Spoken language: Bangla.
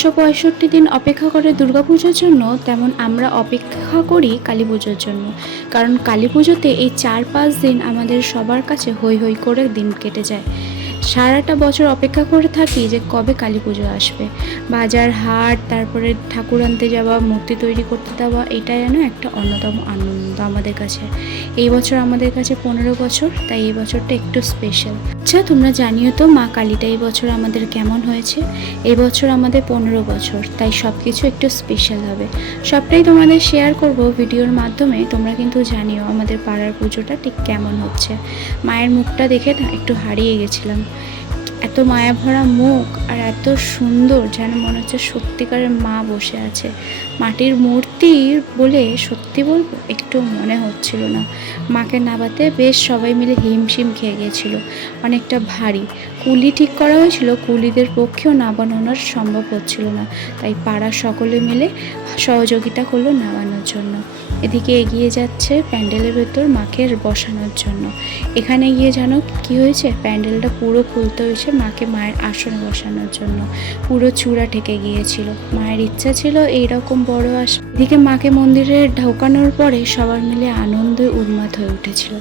365 দিন অপেক্ষা করে দুর্গাপুজোর জন্য, তেমন আমরা অপেক্ষা করি কালী পুজোর জন্য। কারণ কালী পুজোতে এই 4-5 দিন আমাদের সবার কাছে হৈ হৈ করে দিন কেটে যায়। সারাটা বছর অপেক্ষা করে থাকি যে কবে কালী পুজো আসবে। বাজার হাট, তারপরে ঠাকুর আনতে যাওয়া, মূর্তি তৈরি করতে দেওয়া, এটা যেন একটা অন্যতম আনন্দ আমাদের কাছে। এই বছর আমাদের কাছে 15 বছর, তাই এই বছরটা একটু স্পেশাল। আচ্ছা, তোমরা জানিও তো মা কালীটা এই বছর আমাদের কেমন হয়েছে। এই বছর আমাদের 15 বছর, তাই সব কিছু একটু স্পেশাল হবে। সবটাই তোমাদের শেয়ার করব ভিডিওর মাধ্যমে। তোমরা কিন্তু জানিও আমাদের পাড়ার পুজোটা ঠিক কেমন হচ্ছে। মায়ের মুখটা দেখে না একটু হারিয়ে গেছিলাম। এত মায়া ভরা মুখ আর এত সুন্দর, যেন মনে হচ্ছে সত্যিকারের মা বসে আছে। মাটির মূর্তি বলে সত্যি বলবো একটু মনে হচ্ছিল না। মাকে নাবাতে বেশ সবাই মিলে হিমশিম খেয়ে গিয়েছিল, অনেকটা ভারী। কুলি ঠিক করা হয়েছিল, কুলিদের পক্ষেও নাবানোর সম্ভব হচ্ছিল না, তাই পাড়ার সকলে মিলে সহযোগিতা করলো নাবানোর জন্য। এদিকে এগিয়ে যাচ্ছে প্যান্ডেলের ভেতর মাকে বসানোর জন্য। এখানে গিয়ে জানো কি হয়েছে, প্যান্ডেলটা পুরো খুলতে হয়েছে মাকে মায়ের আসনে বসানোর জন্য। পুরো চূড়া ঠেকে গিয়েছিল। মায়ের ইচ্ছা ছিল এইরকম বড় এদিকে মাকে মন্দিরে ঢোকানোর পরে সবার মিলে আনন্দে উন্মাদ হয়ে উঠেছিল।